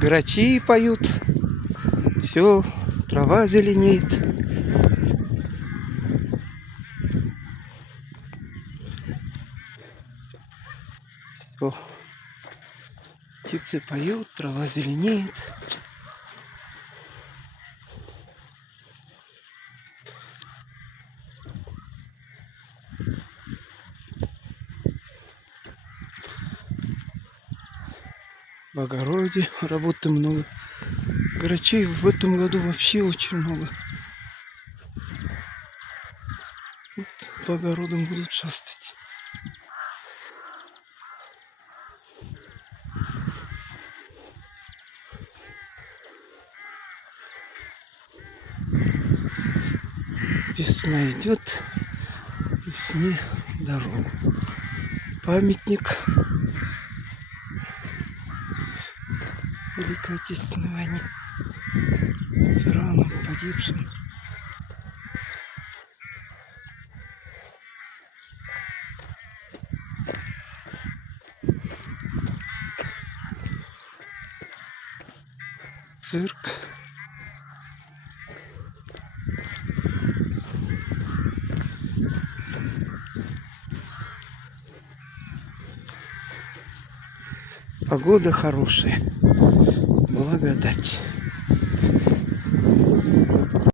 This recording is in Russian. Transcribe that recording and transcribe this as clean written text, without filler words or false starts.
Грачи поют. Все, трава зеленеет. Всё. Птицы поют, трава зеленеет. В огороде работы много. Грачей в этом году вообще очень много. Вот по огородам будут шастать. Весна идет, весне дорогу. Памятник Великой Отечественной войны, ветеранам, погибшим. Цирк. Погода хорошая, благодать.